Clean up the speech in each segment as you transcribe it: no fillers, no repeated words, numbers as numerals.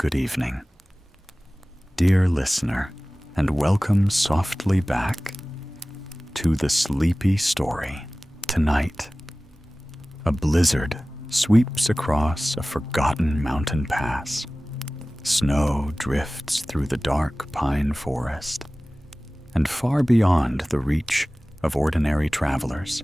good evening, dear listener, and welcome softly back to the sleepy story. Tonight, a blizzard sweeps across a forgotten mountain pass. Snow drifts through the dark pine forest, and far beyond the reach of ordinary travelers,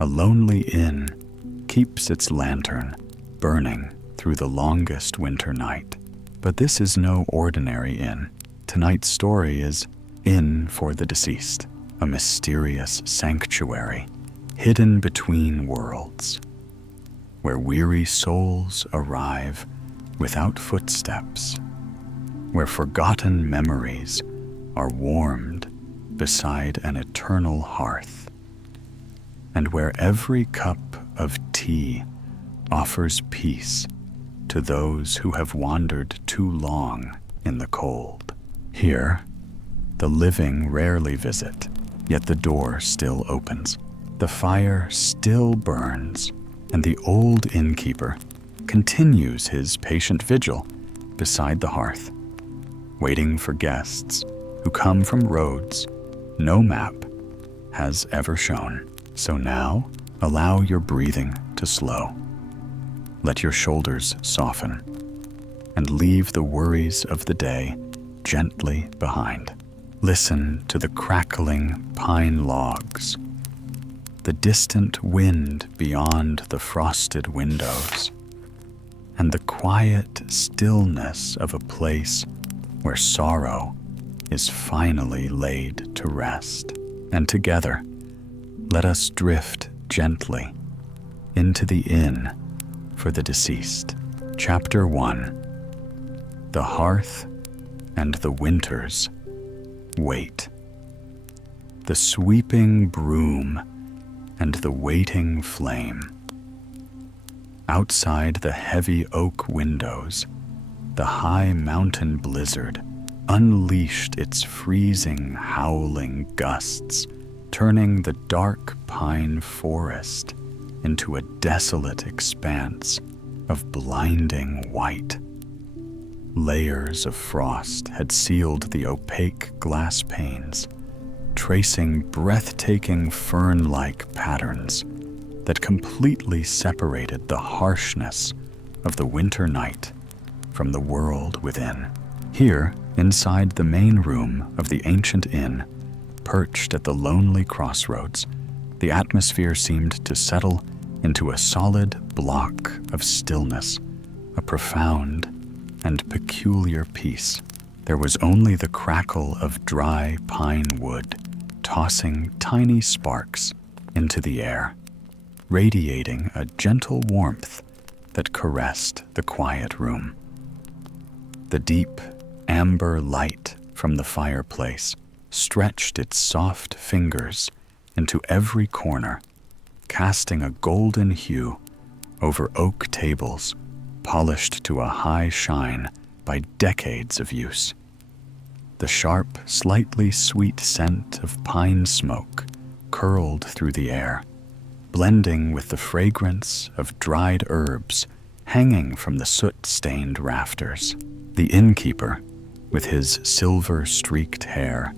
a lonely inn keeps its lantern burning through the longest winter night. But this is no ordinary inn. Tonight's story is Inn for the Deceased, a mysterious sanctuary hidden between worlds, where weary souls arrive without footsteps, where forgotten memories are warmed beside an eternal hearth, and where every cup of tea offers peace to those who have wandered too long in the cold. Here, the living rarely visit, yet the door still opens. The fire still burns, and the old innkeeper continues his patient vigil beside the hearth, waiting for guests who come from roads no map has ever shown. So now, allow your breathing to slow. Let your shoulders soften, and leave the worries of the day gently behind. Listen to the crackling pine logs, the distant wind beyond the frosted windows, and the quiet stillness of a place where sorrow is finally laid to rest. And together, let us drift gently into the inn for the deceased. Chapter 1. The Hearth and the Winter's Wait. The sweeping broom and the waiting flame. Outside the heavy oak windows, the high mountain blizzard unleashed its freezing, howling gusts, turning the dark pine forest into a desolate expanse of blinding white. Layers of frost had sealed the opaque glass panes, tracing breathtaking fern-like patterns that completely separated the harshness of the winter night from the world within. Here, inside the main room of the ancient inn, perched at the lonely crossroads, the atmosphere seemed to settle into a solid block of stillness, a profound and peculiar peace. There was only the crackle of dry pine wood tossing tiny sparks into the air, radiating a gentle warmth that caressed the quiet room. The deep amber light from the fireplace stretched its soft fingers into every corner, casting a golden hue over oak tables polished to a high shine by decades of use. The sharp, slightly sweet scent of pine smoke curled through the air, blending with the fragrance of dried herbs hanging from the soot-stained rafters. The innkeeper, with his silver-streaked hair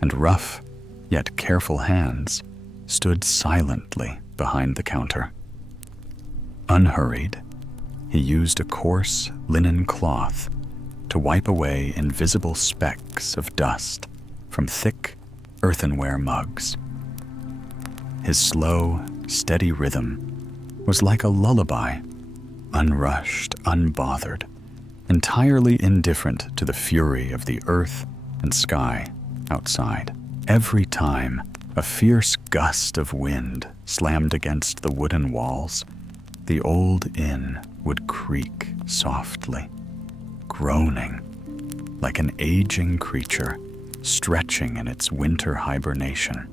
and rough yet careful hands, stood silently behind the counter. Unhurried, he used a coarse linen cloth to wipe away invisible specks of dust from thick earthenware mugs. His slow, steady rhythm was like a lullaby, unrushed, unbothered, entirely indifferent to the fury of the earth and sky outside. Every time a fierce gust of wind slammed against the wooden walls, the old inn would creak softly, groaning like an aging creature stretching in its winter hibernation.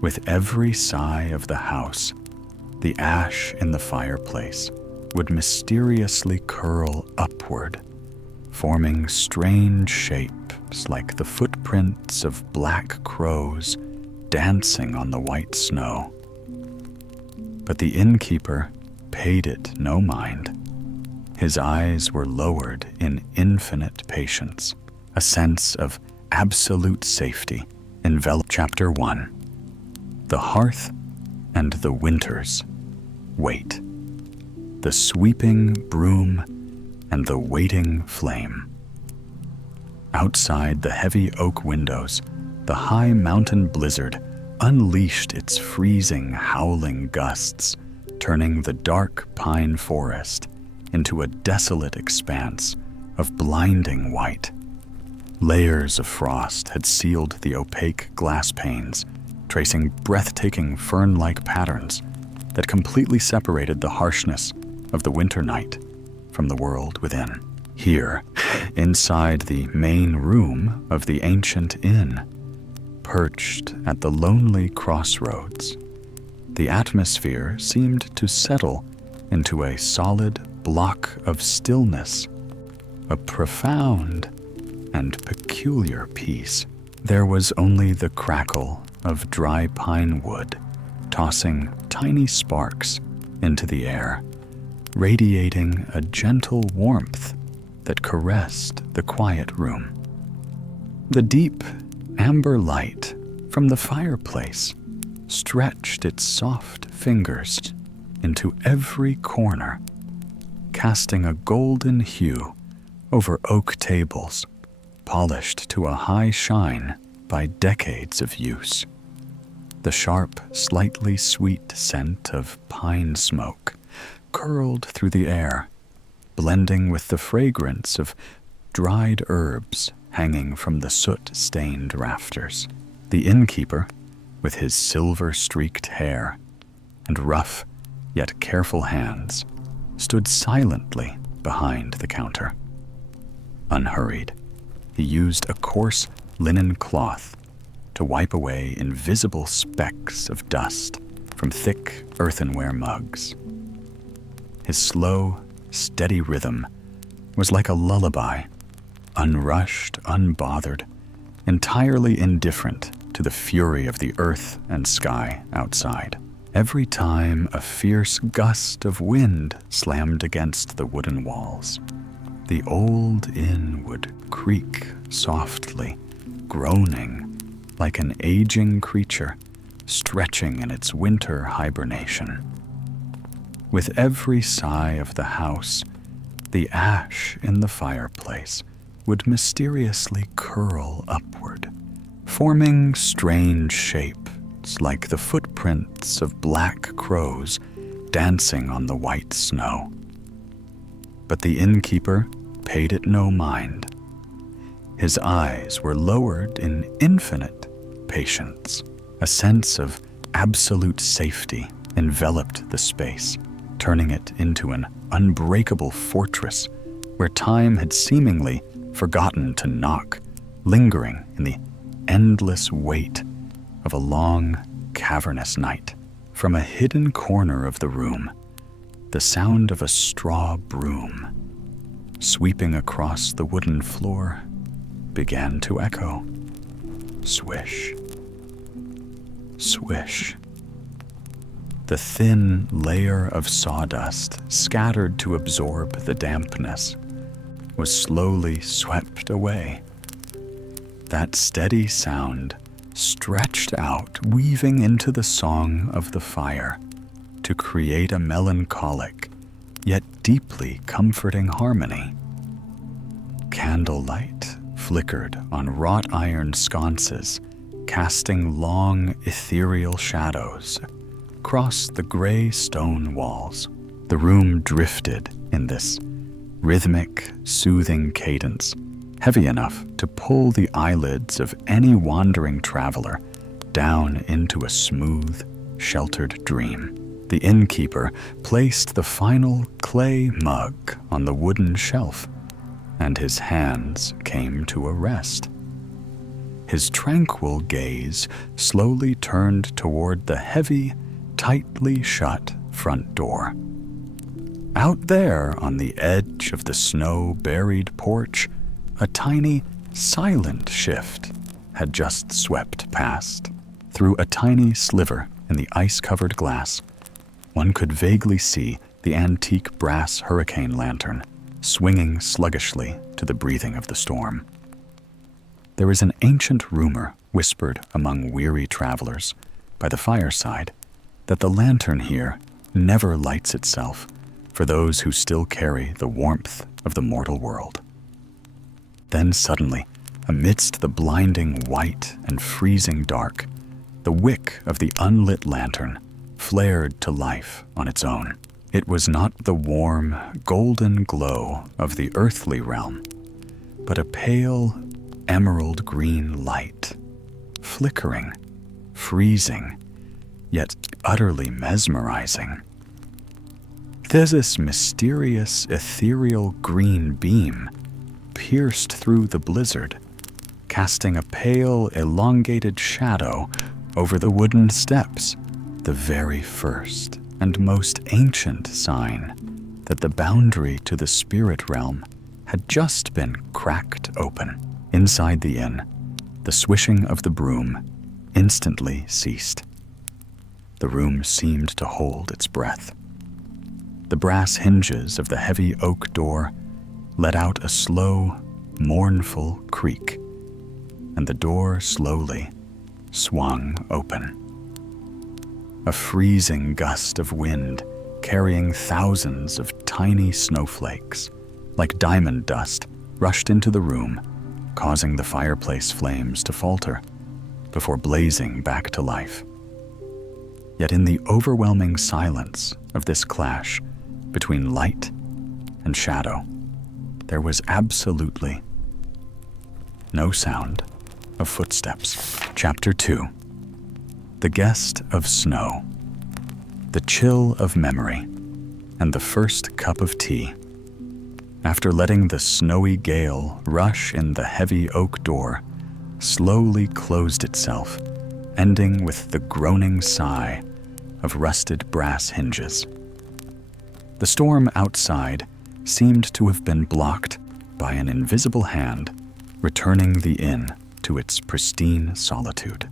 With every sigh of the house, the ash in the fireplace would mysteriously curl upward, forming strange shapes like the footprints of black crows dancing on the white snow. But the innkeeper paid it no mind. His eyes were lowered in infinite patience. A sense of absolute safety enveloped Chapter 1. The hearth and the winter's wait. The sweeping broom and the waiting flame. Outside the heavy oak windows, the high mountain blizzard unleashed its freezing, howling gusts, turning the dark pine forest into a desolate expanse of blinding white. Layers of frost had sealed the opaque glass panes, tracing breathtaking fern-like patterns that completely separated the harshness of the winter night from the world within. Here, inside the main room of the ancient inn, perched at the lonely crossroads, the atmosphere seemed to settle into a solid block of stillness, a profound and peculiar peace. There was only the crackle of dry pine wood, tossing tiny sparks into the air, radiating a gentle warmth that caressed the quiet room. The deep amber light from the fireplace stretched its soft fingers into every corner, casting a golden hue over oak tables, polished to a high shine by decades of use. The sharp, slightly sweet scent of pine smoke curled through the air, blending with the fragrance of dried herbs hanging from the soot-stained rafters. The innkeeper, with his silver-streaked hair and rough yet careful hands, stood silently behind the counter. Unhurried, he used a coarse linen cloth to wipe away invisible specks of dust from thick earthenware mugs. His slow, steady rhythm was like a lullaby, unrushed, unbothered, entirely indifferent to the fury of the earth and sky outside. Every time a fierce gust of wind slammed against the wooden walls, the old inn would creak softly, groaning like an aging creature stretching in its winter hibernation. With every sigh of the house, the ash in the fireplace would mysteriously curl upward, forming strange shapes like the footprints of black crows dancing on the white snow. But the innkeeper paid it no mind. His eyes were lowered in infinite patience. A sense of absolute safety enveloped the space, turning it into an unbreakable fortress where time had seemingly forgotten to knock, lingering in the endless wait of a long, cavernous night. From a hidden corner of the room, the sound of a straw broom sweeping across the wooden floor began to echo. Swish, swish. The thin layer of sawdust scattered to absorb the dampness was slowly swept away. That steady sound stretched out, weaving into the song of the fire to create a melancholic yet deeply comforting harmony. Candlelight flickered on wrought iron sconces, casting long, ethereal shadows across the gray stone walls. The room drifted in this rhythmic, soothing cadence, heavy enough to pull the eyelids of any wandering traveler down into a smooth, sheltered dream. The innkeeper placed the final clay mug on the wooden shelf, and his hands came to a rest. His tranquil gaze slowly turned toward the heavy, tightly shut front door. Out there on the edge of the snow-buried porch, a tiny, silent shift had just swept past. Through a tiny sliver in the ice-covered glass, one could vaguely see the antique brass hurricane lantern swinging sluggishly to the breathing of the storm. There is an ancient rumor whispered among weary travelers by the fireside that the lantern here never lights itself for those who still carry the warmth of the mortal world. Then suddenly, amidst the blinding white and freezing dark, the wick of the unlit lantern flared to life on its own. It was not the warm, golden glow of the earthly realm, but a pale, emerald green light, flickering, freezing, yet utterly mesmerizing. This mysterious, ethereal green beam pierced through the blizzard, casting a pale, elongated shadow over the wooden steps, the very first and most ancient sign that the boundary to the spirit realm had just been cracked open. Inside the inn, the swishing of the broom instantly ceased. The room seemed to hold its breath. The brass hinges of the heavy oak door let out a slow, mournful creak, and the door slowly swung open. A freezing gust of wind carrying thousands of tiny snowflakes, like diamond dust, rushed into the room, causing the fireplace flames to falter before blazing back to life. Yet in the overwhelming silence of this clash between light and shadow, there was absolutely no sound of footsteps. Chapter 2. The Guest of Snow. The chill of memory and the first cup of tea. After letting the snowy gale rush in, the heavy oak door slowly closed itself, ending with the groaning sigh of rusted brass hinges. The storm outside seemed to have been blocked by an invisible hand, returning the inn to its pristine solitude.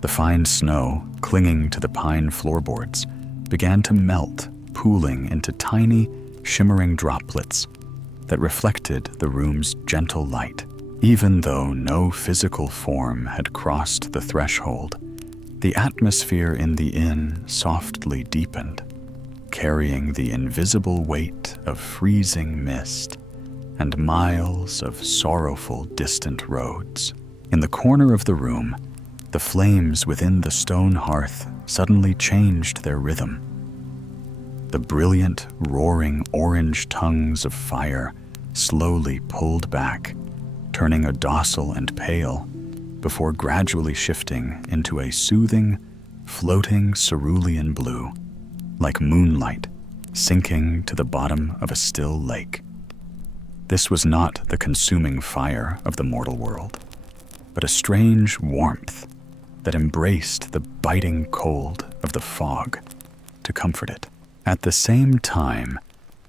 The fine snow clinging to the pine floorboards began to melt, pooling into tiny, shimmering droplets that reflected the room's gentle light. Even though no physical form had crossed the threshold, the atmosphere in the inn softly deepened, carrying the invisible weight of freezing mist and miles of sorrowful distant roads. In the corner of the room, the flames within the stone hearth suddenly changed their rhythm. The brilliant, roaring orange tongues of fire slowly pulled back, turning a docile and pale, before gradually shifting into a soothing, floating cerulean blue, like moonlight sinking to the bottom of a still lake. This was not the consuming fire of the mortal world, but a strange warmth that embraced the biting cold of the fog to comfort it. At the same time,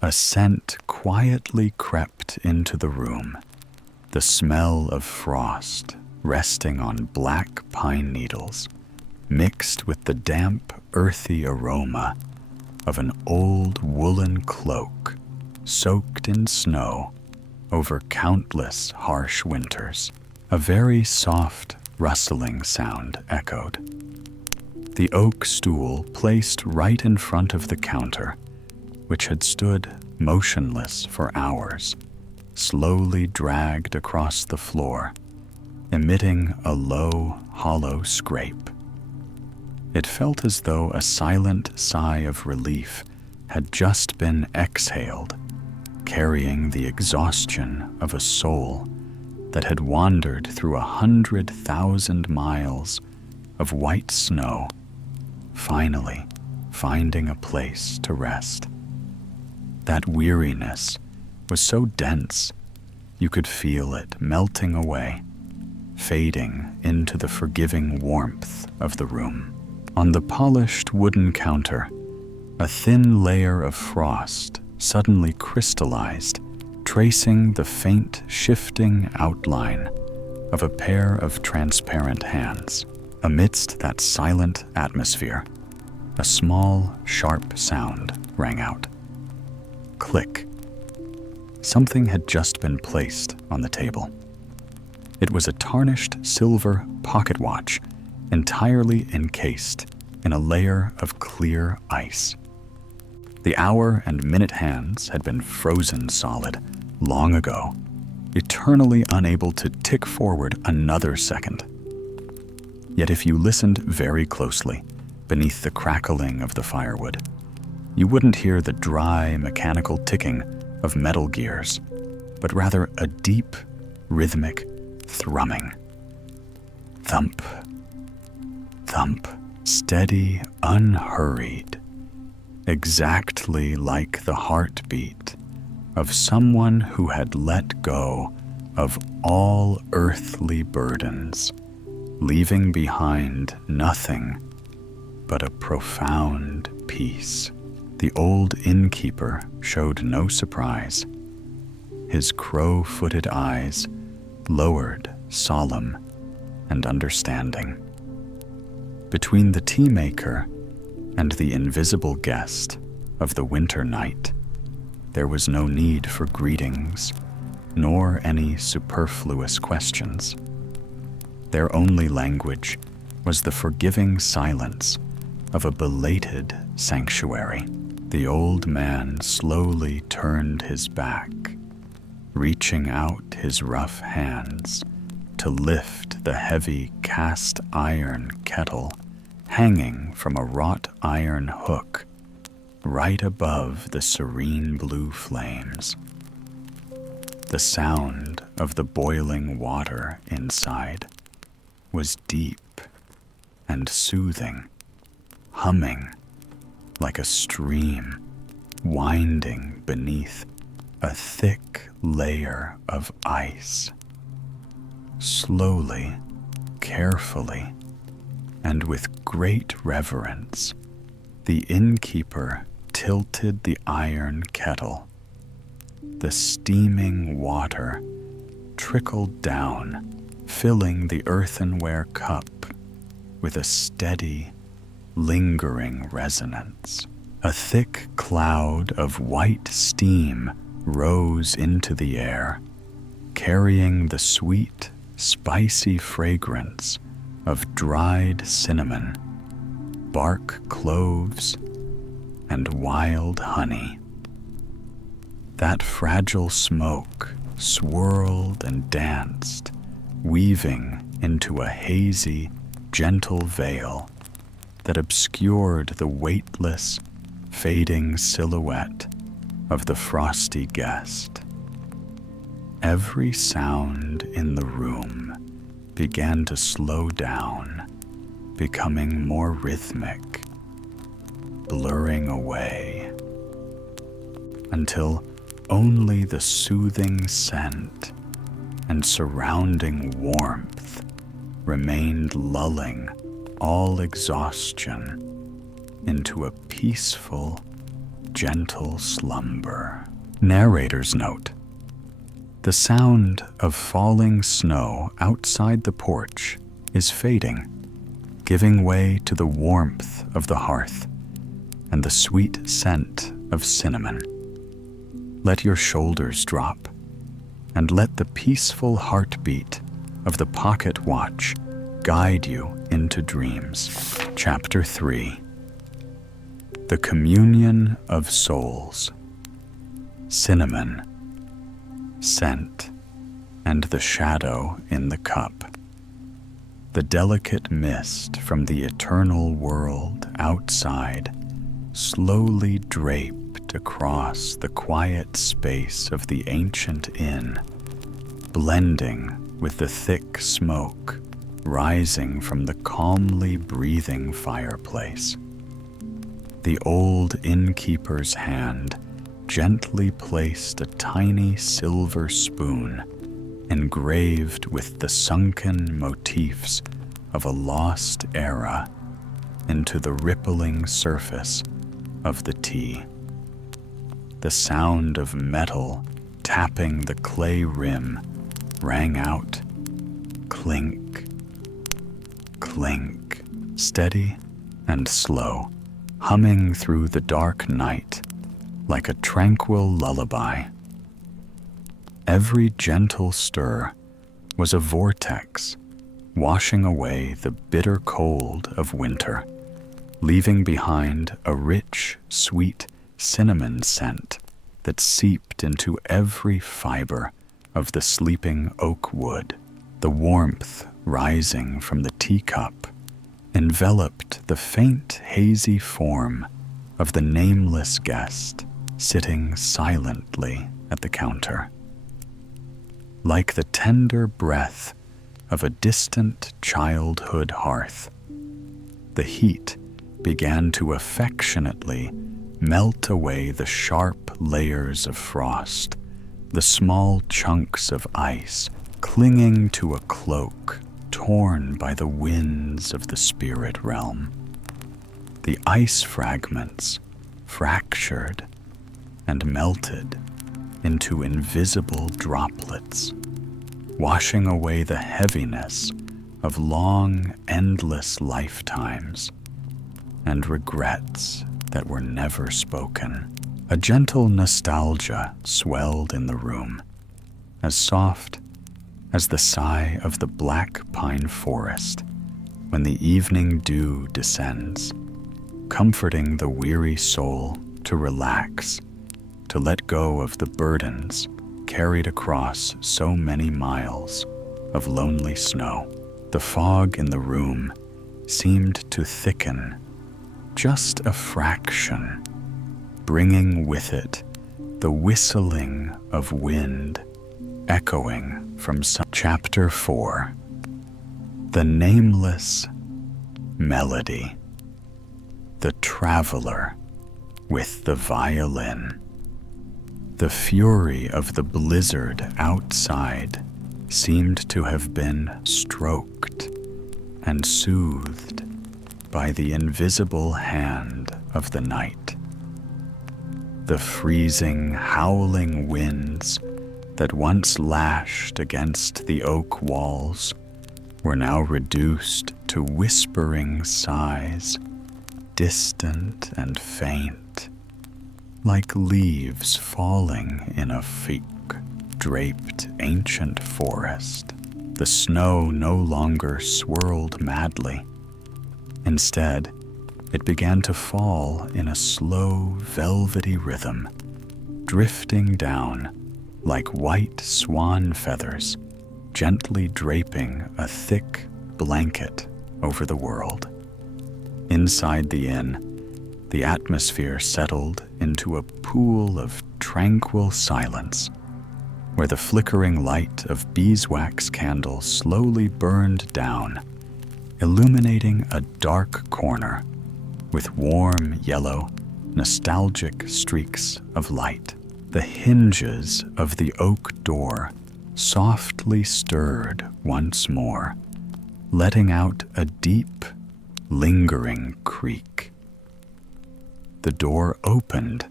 a scent quietly crept into the room, the smell of frost resting on black pine needles, mixed with the damp, earthy aroma of an old woolen cloak soaked in snow over countless harsh winters. A very soft, rustling sound echoed. The oak stool placed right in front of the counter, which had stood motionless for hours, slowly dragged across the floor, emitting a low, hollow scrape. It felt as though a silent sigh of relief had just been exhaled, carrying the exhaustion of a soul that had wandered through 100,000 miles of white snow, finally finding a place to rest. That weariness was so dense you could feel it melting away, fading into the forgiving warmth of the room. On the polished wooden counter, a thin layer of frost suddenly crystallized, tracing the faint, shifting outline of a pair of transparent hands. Amidst that silent atmosphere, a small, sharp sound rang out. Click. something had just been placed on the table. It was a tarnished silver pocket watch, entirely encased in a layer of clear ice. The hour and minute hands had been frozen solid long ago, eternally unable to tick forward another second. Yet if you listened very closely, beneath the crackling of the firewood, you wouldn't hear the dry, mechanical ticking of metal gears, but rather a deep, rhythmic thrumming. Thump, thump, steady, unhurried, exactly like the heartbeat of someone who had let go of all earthly burdens, leaving behind nothing but a profound peace. The old innkeeper showed no surprise. His crow-footed eyes lowered, solemn and understanding. Between the tea maker and the invisible guest of the winter night, there was no need for greetings, nor any superfluous questions. Their only language was the forgiving silence of a belated sanctuary. The old man slowly turned his back, reaching out his rough hands to lift the heavy cast iron kettle hanging from a wrought iron hook right above the serene blue flames. The sound of the boiling water inside was deep and soothing, humming like a stream winding beneath a thick layer of ice. Slowly, carefully, and with great reverence, the innkeeper tilted the iron kettle. The steaming water trickled down, filling the earthenware cup with a steady, lingering resonance. A thick cloud of white steam rose into the air, carrying the sweet, spicy fragrance of dried cinnamon, bark cloves, and wild honey. That fragile smoke swirled and danced, weaving into a hazy, gentle veil that obscured the weightless, fading silhouette of the frosty guest. Every sound in the room began to slow down, becoming more rhythmic, blurring away, until only the soothing scent and surrounding warmth remained, lulling all exhaustion into a peaceful, gentle slumber. Narrator's note: the sound of falling snow outside the porch is fading, giving way to the warmth of the hearth and the sweet scent of cinnamon. Let your shoulders drop, and let the peaceful heartbeat of the pocket watch guide you into dreams. Chapter 3: The Communion of Souls. Cinnamon, scent, and the shadow in the cup. The delicate mist from the eternal world outside slowly draped across the quiet space of the ancient inn, blending with the thick smoke rising from the calmly breathing fireplace. The old innkeeper's hand gently placed a tiny silver spoon engraved with the sunken motifs of a lost era into the rippling surface of the tea. The sound of metal tapping the clay rim rang out, clink, clink, steady and slow, humming through the dark night like a tranquil lullaby. Every gentle stir was a vortex, washing away the bitter cold of winter, leaving behind a rich, sweet cinnamon scent that seeped into every fiber of the sleeping oak wood. The warmth rising from the teacup enveloped the faint, hazy form of the nameless guest sitting silently at the counter. Like the tender breath of a distant childhood hearth, the heat began to affectionately melt away the sharp layers of frost, the small chunks of ice clinging to a cloak torn by the winds of the spirit realm. The ice fragments fractured and melted into invisible droplets, washing away the heaviness of long, endless lifetimes and regrets that were never spoken. A gentle nostalgia swelled in the room, as soft as the sigh of the black pine forest when the evening dew descends, comforting the weary soul to relax, to let go of the burdens carried across so many miles of lonely snow. The fog in the room seemed to thicken just a fraction, bringing with it the whistling of wind echoing from some. Chapter 4. The Nameless Melody. The Traveler with the Violin. The fury of the blizzard outside seemed to have been stroked and soothed by the invisible hand of the night. The freezing, howling winds that once lashed against the oak walls were now reduced to whispering sighs, distant and faint, like leaves falling in a fig-draped ancient forest. The snow no longer swirled madly. Instead, it began to fall in a slow, velvety rhythm, drifting down like white swan feathers, gently draping a thick blanket over the world. Inside the inn, the atmosphere settled into a pool of tranquil silence, where the flickering light of beeswax candles slowly burned down, illuminating a dark corner with warm yellow, nostalgic streaks of light. The hinges of the oak door softly stirred once more, letting out a deep, lingering creak. The door opened,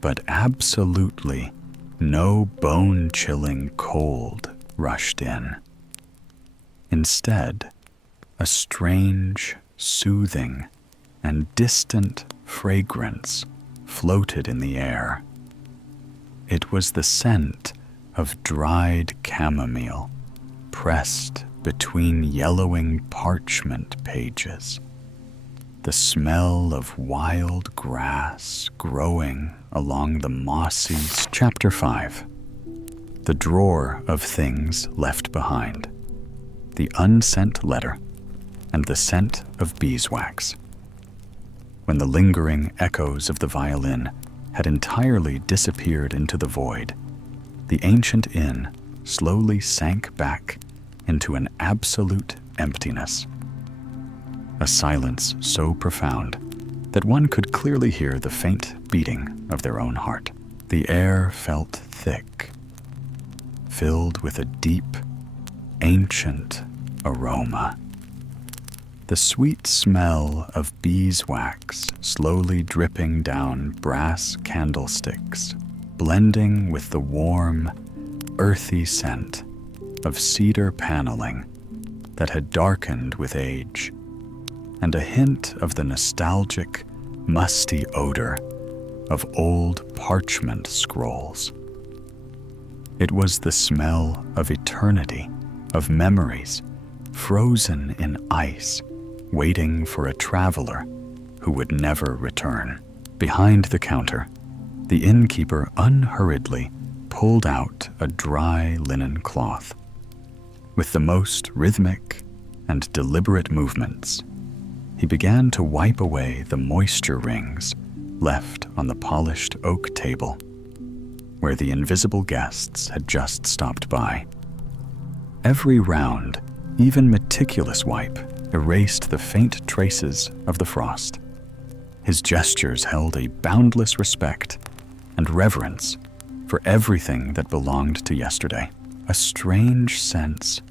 but absolutely no bone-chilling cold rushed in. Instead, a strange, soothing, and distant fragrance floated in the air. It was the scent of dried chamomile pressed between yellowing parchment pages, the smell of wild grass growing along the mossy. Chapter 5. The Drawer of Things Left Behind. The Unsent Letter and the Scent of Beeswax. When the lingering echoes of the violin had entirely disappeared into the void, the ancient inn slowly sank back into an absolute emptiness. A silence so profound that one could clearly hear the faint beating of their own heart. The air felt thick, filled with a deep, ancient aroma. The sweet smell of beeswax slowly dripping down brass candlesticks, blending with the warm, earthy scent of cedar paneling that had darkened with age, and a hint of the nostalgic, musty odor of old parchment scrolls. It was the smell of eternity, of memories, frozen in ice, waiting for a traveler who would never return. Behind the counter, the innkeeper unhurriedly pulled out a dry linen cloth. With the most rhythmic and deliberate movements, he began to wipe away the moisture rings left on the polished oak table where the invisible guests had just stopped by. Every round, even meticulous wipe erased the faint traces of the frost. His gestures held a boundless respect and reverence for everything that belonged to yesterday. A strange sense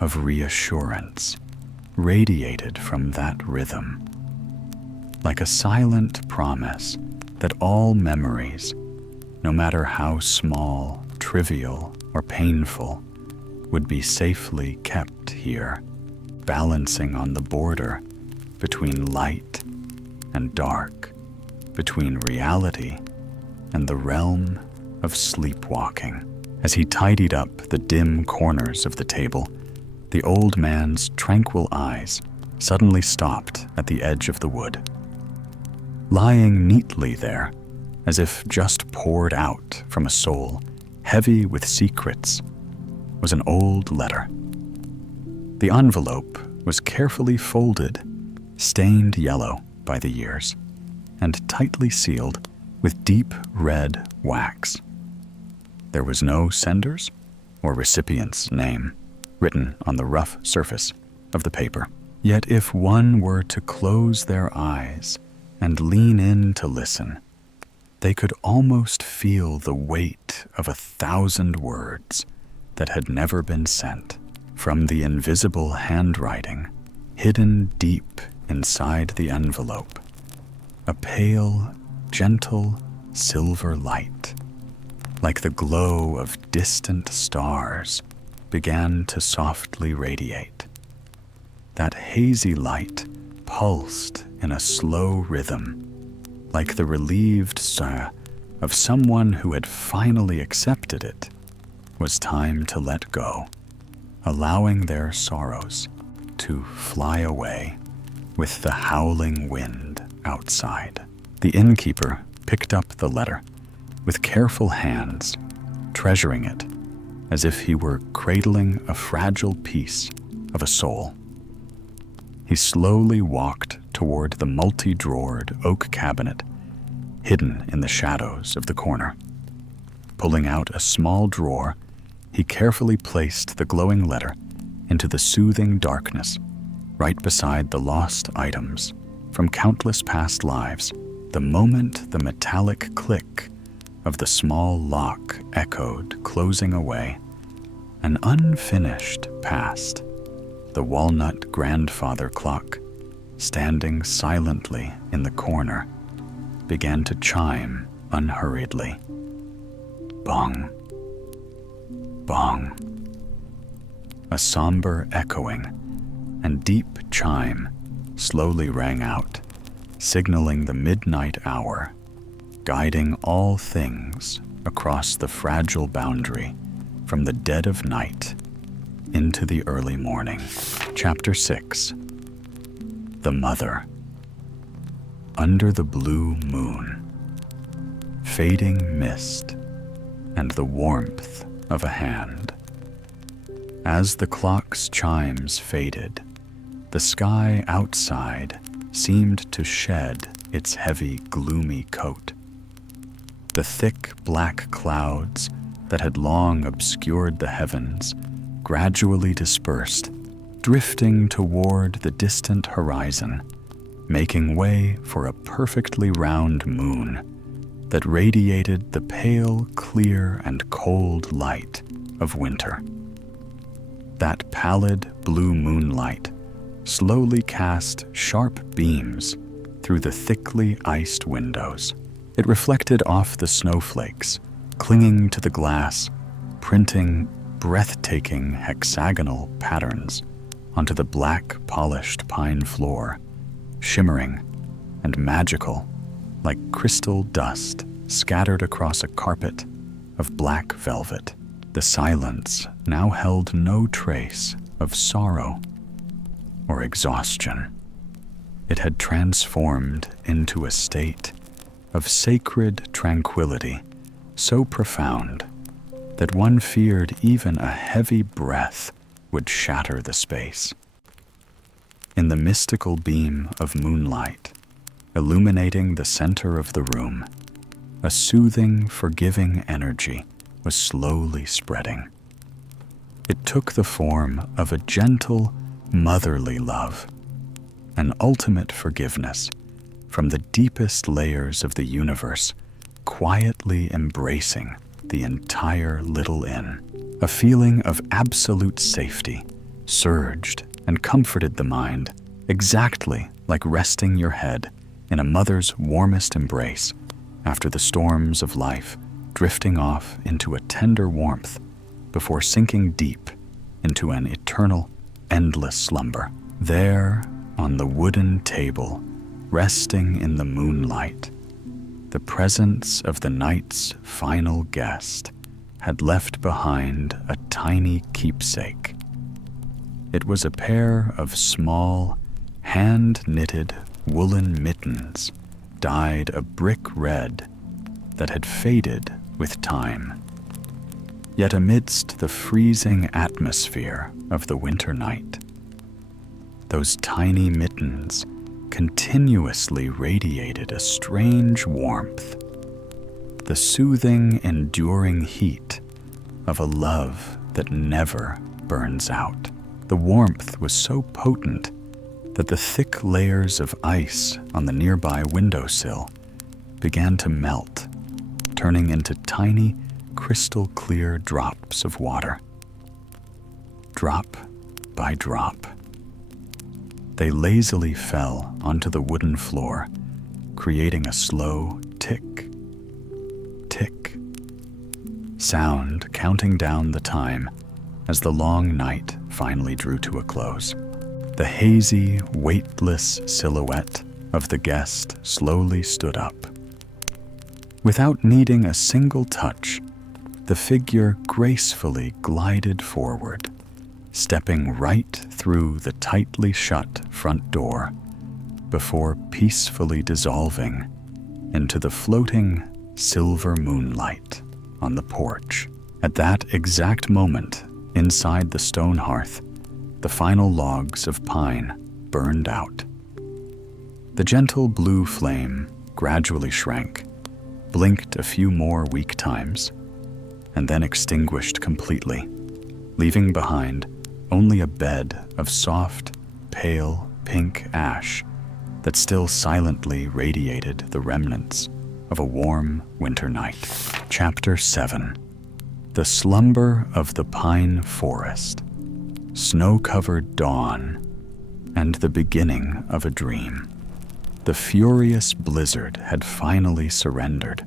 of reassurance radiated from that rhythm, like a silent promise that all memories, no matter how small, trivial, or painful, would be safely kept here, balancing on the border between light and dark, between reality and the realm of sleepwalking. As he tidied up the dim corners of the table, the old man's tranquil eyes suddenly stopped at the edge of the wood. Lying neatly there, as if just poured out from a soul heavy with secrets, was an old letter. The envelope was carefully folded, stained yellow by the years, and tightly sealed with deep red wax. There was no sender's or recipient's name written on the rough surface of the paper. Yet if one were to close their eyes and lean in to listen, they could almost feel the weight of 1,000 words that had never been sent. From the invisible handwriting hidden deep inside the envelope, a pale, gentle silver light, like the glow of distant stars, began to softly radiate. That hazy light pulsed in a slow rhythm, like the relieved sigh of someone who had finally accepted it was time to let go, allowing their sorrows to fly away with the howling wind outside. The innkeeper picked up the letter with careful hands, treasuring it as if he were cradling a fragile piece of a soul. He slowly walked toward the multi-drawered oak cabinet hidden in the shadows of the corner. Pulling out a small drawer, he carefully placed the glowing letter into the soothing darkness right beside the lost items from countless past lives. The moment the metallic click of the small lock echoed, closing away, an unfinished past, the walnut grandfather clock, standing silently in the corner, began to chime unhurriedly. Bong, bong. A somber echoing and deep chime slowly rang out, signaling the midnight hour, guiding all things across the fragile boundary from the dead of night into the early morning. Chapter 6. The Mother. Under the blue moon, fading mist, and the warmth of a hand. As the clock's chimes faded, the sky outside seemed to shed its heavy, gloomy coat. The thick black clouds that had long obscured the heavens gradually dispersed, drifting toward the distant horizon, making way for a perfectly round moon that radiated the pale, clear, and cold light of winter. That pallid blue moonlight slowly cast sharp beams through the thickly iced windows. It reflected off the snowflakes, clinging to the glass, printing breathtaking hexagonal patterns onto the black polished pine floor, shimmering and magical like crystal dust scattered across a carpet of black velvet. The silence now held no trace of sorrow or exhaustion. It had transformed into a state of sacred tranquility so profound that one feared even a heavy breath would shatter the space. In the mystical beam of moonlight, illuminating the center of the room, a soothing, forgiving energy was slowly spreading. It took the form of a gentle, motherly love, an ultimate forgiveness from the deepest layers of the universe, quietly embracing the entire little inn. A feeling of absolute safety surged and comforted the mind, exactly like resting your head in a mother's warmest embrace after the storms of life, drifting off into a tender warmth before sinking deep into an eternal, endless slumber. There, on the wooden table, resting in the moonlight, the presence of the night's final guest had left behind a tiny keepsake. It was a pair of small, hand-knitted woolen mittens dyed a brick red that had faded with time. Yet amidst the freezing atmosphere of the winter night, those tiny mittens continuously radiated a strange warmth, the soothing, enduring heat of a love that never burns out. The warmth was so potent that the thick layers of ice on the nearby windowsill began to melt, turning into tiny, crystal-clear drops of water. Drop by drop, they lazily fell onto the wooden floor, creating a slow tick, tick sound counting down the time as the long night finally drew to a close. The hazy, weightless silhouette of the guest slowly stood up. Without needing a single touch, the figure gracefully glided forward, stepping right through the tightly shut front door before peacefully dissolving into the floating silver moonlight on the porch. At that exact moment, inside the stone hearth, the final logs of pine burned out. The gentle blue flame gradually shrank, blinked a few more weak times, and then extinguished completely, leaving behind only a bed of soft, pale pink ash that still silently radiated the remnants of a warm winter night. Chapter 7. The Slumber of the Pine Forest. Snow-covered dawn and the beginning of a dream. The furious blizzard had finally surrendered,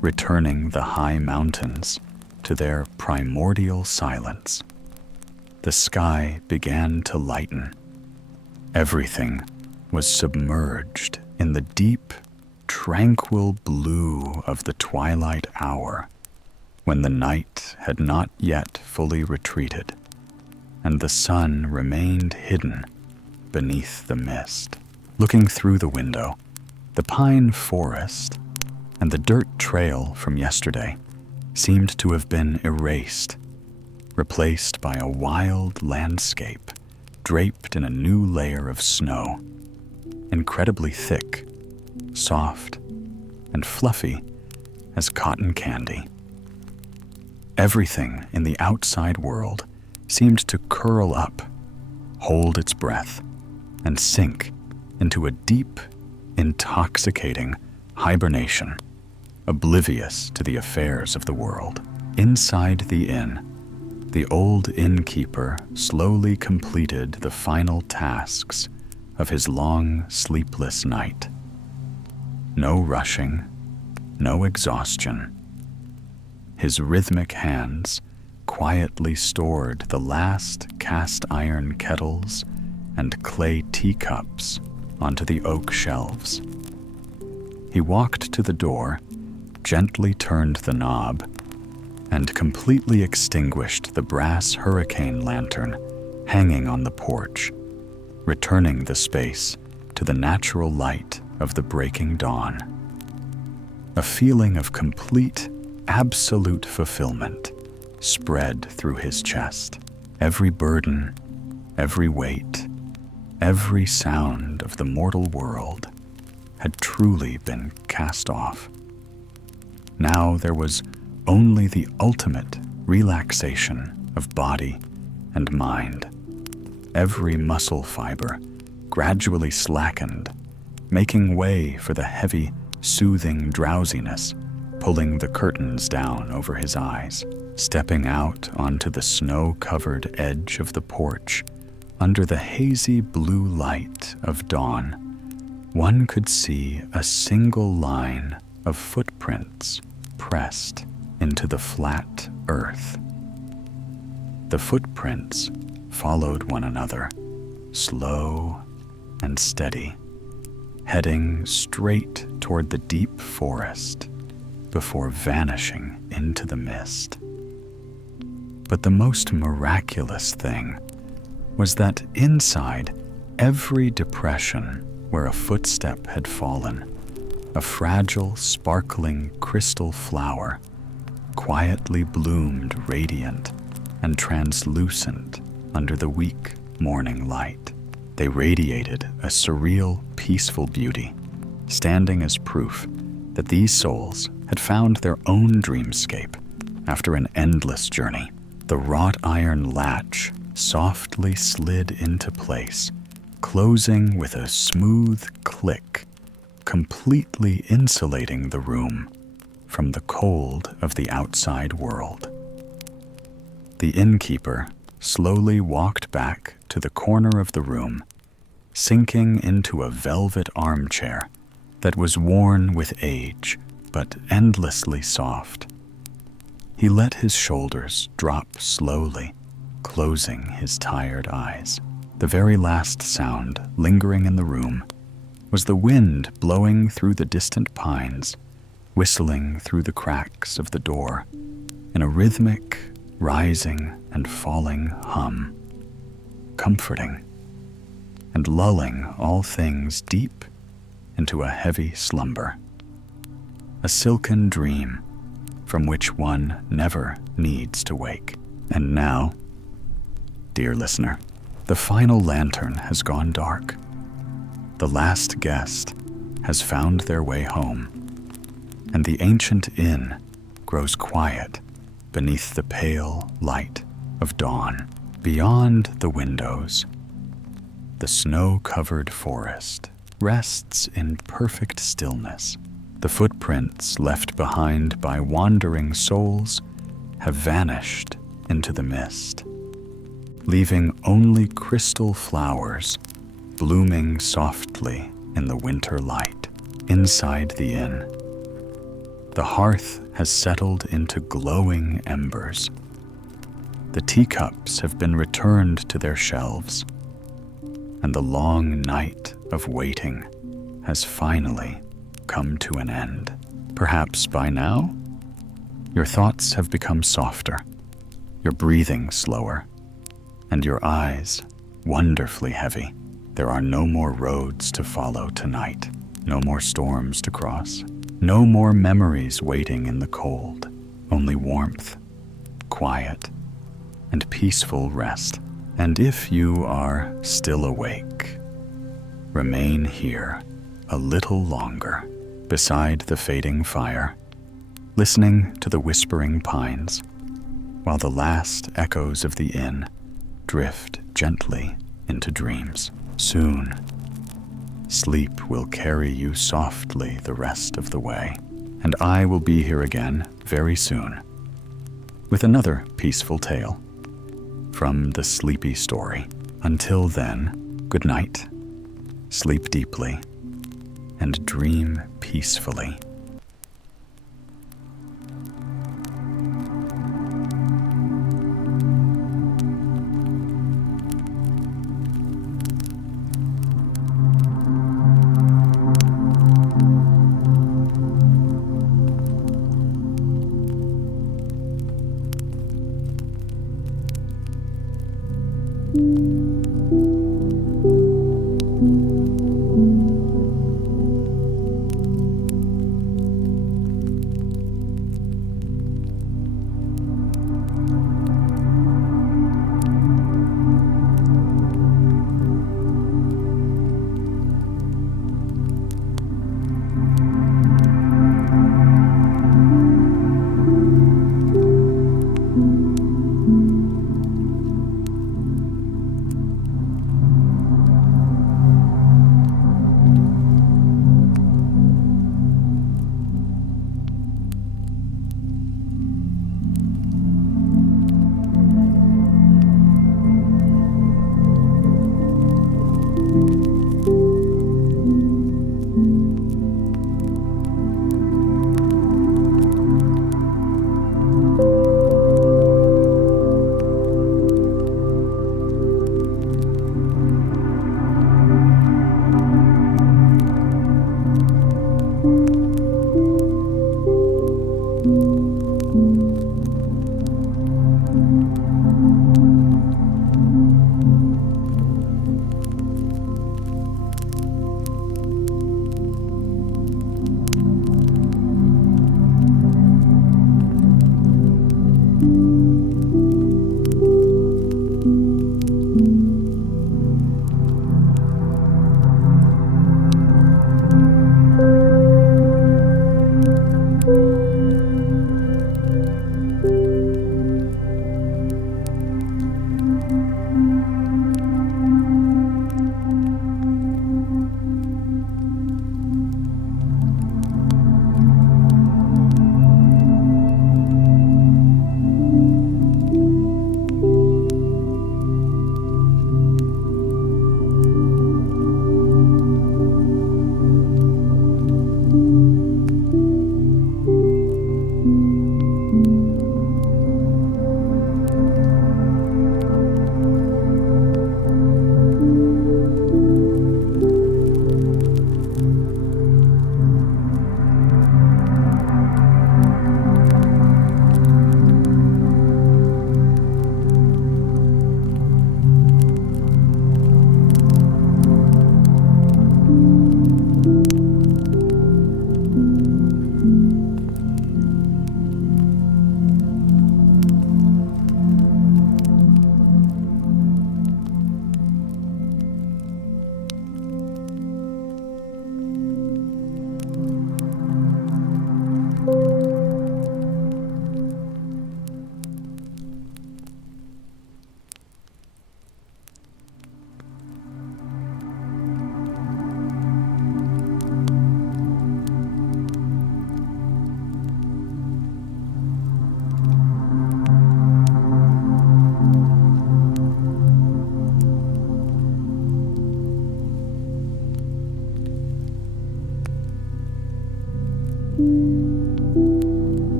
returning the high mountains to their primordial silence. The sky began to lighten. Everything was submerged in the deep, tranquil blue of the twilight hour, when the night had not yet fully retreated, and the sun remained hidden beneath the mist. Looking through the window, the pine forest and the dirt trail from yesterday seemed to have been erased, replaced by a wild landscape draped in a new layer of snow, incredibly thick, soft, and fluffy as cotton candy. Everything in the outside world seemed to curl up, hold its breath, and sink into a deep, intoxicating hibernation, oblivious to the affairs of the world. Inside the inn, the old innkeeper slowly completed the final tasks of his long, sleepless night. No rushing, no exhaustion. His rhythmic hands quietly stored the last cast iron kettles and clay teacups onto the oak shelves. He walked to the door, gently turned the knob, and completely extinguished the brass hurricane lantern hanging on the porch, returning the space to the natural light of the breaking dawn. A feeling of complete, absolute fulfillment spread through his chest. Every burden, every weight, every sound of the mortal world had truly been cast off. Now there was only the ultimate relaxation of body and mind. Every muscle fiber gradually slackened, making way for the heavy, soothing drowsiness pulling the curtains down over his eyes. Stepping out onto the snow-covered edge of the porch, under the hazy blue light of dawn, one could see a single line of footprints pressed into the flat earth. The footprints followed one another, slow and steady, heading straight toward the deep forest before vanishing into the mist. But the most miraculous thing was that inside every depression where a footstep had fallen, a fragile, sparkling crystal flower quietly bloomed, radiant and translucent under the weak morning light. They radiated a surreal, peaceful beauty, standing as proof that these souls had found their own dreamscape after an endless journey. The wrought iron latch softly slid into place, closing with a smooth click, completely insulating the room from the cold of the outside world. The innkeeper slowly walked back to the corner of the room, sinking into a velvet armchair that was worn with age but endlessly soft. He let his shoulders drop slowly, closing his tired eyes. The very last sound lingering in the room was the wind blowing through the distant pines, whistling through the cracks of the door in a rhythmic, rising and falling hum, comforting and lulling all things deep into a heavy slumber, a silken dream from which one never needs to wake. And now, dear listener, the final lantern has gone dark. The last guest has found their way home, and the ancient inn grows quiet beneath the pale light of dawn. Beyond the windows, the snow-covered forest rests in perfect stillness. The footprints left behind by wandering souls have vanished into the mist, leaving only crystal flowers blooming softly in the winter light. Inside the inn, the hearth has settled into glowing embers. The teacups have been returned to their shelves, and the long night of waiting has finally come to an end. Perhaps by now, your thoughts have become softer, your breathing slower, and your eyes wonderfully heavy. There are no more roads to follow tonight, no more storms to cross, no more memories waiting in the cold, only warmth, quiet, and peaceful rest. And if you are still awake, remain here a little longer beside the fading fire, listening to the whispering pines, while the last echoes of the inn drift gently into dreams. Soon, sleep will carry you softly the rest of the way, and I will be here again very soon with another peaceful tale from the Sleepy Story. Until then, good night, sleep deeply, and dream peacefully.